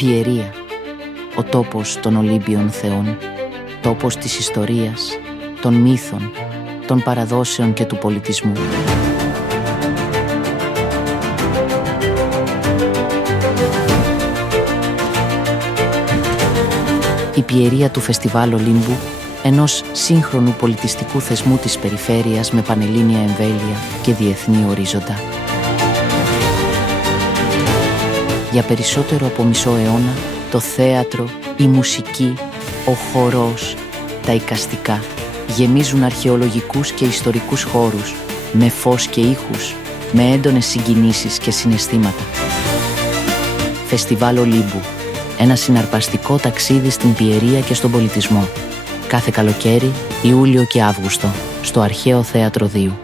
Πιερία, ο τόπος των Ολύμπιων θεών, τόπος της ιστορίας, των μύθων, των παραδόσεων και του πολιτισμού. Η Πιερία του Φεστιβάλ Ολύμπου, ενός σύγχρονου πολιτιστικού θεσμού της περιφέρειας με πανελλήνια εμβέλεια και διεθνή ορίζοντα. Για περισσότερο από μισό αιώνα, το θέατρο, η μουσική, ο χορός, τα εικαστικά γεμίζουν αρχαιολογικούς και ιστορικούς χώρους με φως και ήχους, με έντονες συγκινήσεις και συναισθήματα. Φεστιβάλ Ολύμπου, ένα συναρπαστικό ταξίδι στην Πιερία και στον πολιτισμό. Κάθε καλοκαίρι, Ιούλιο και Αύγουστο, στο Αρχαίο Θέατρο Δίου.